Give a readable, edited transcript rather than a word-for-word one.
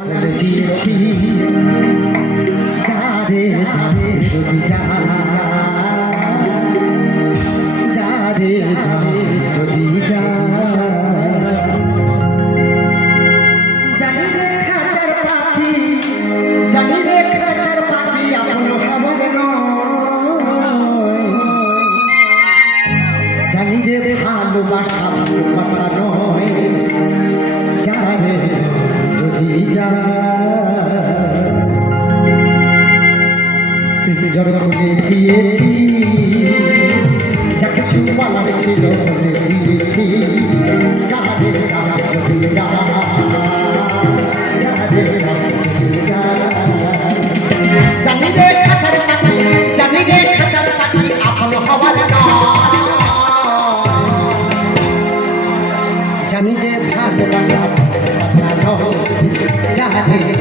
দিয়েছি যারে যাবে যদি যারে যাবে যদি জানি রে খাঁচার পাখি জানি রে খাঁচার পাখি আপন খবর নয় জানি রে ভালোবাসা কথা নয় যারে যদি জড় খুলে দিয়েছি যাকে চুপালাম ছিল বলে দিয়েছি যাদের যদি জানি রে খাঁচার পাখি জানি রে খাঁচার পাখি আপন হওয়ার জানি রে ভালোবাসা কথা নয় যাদের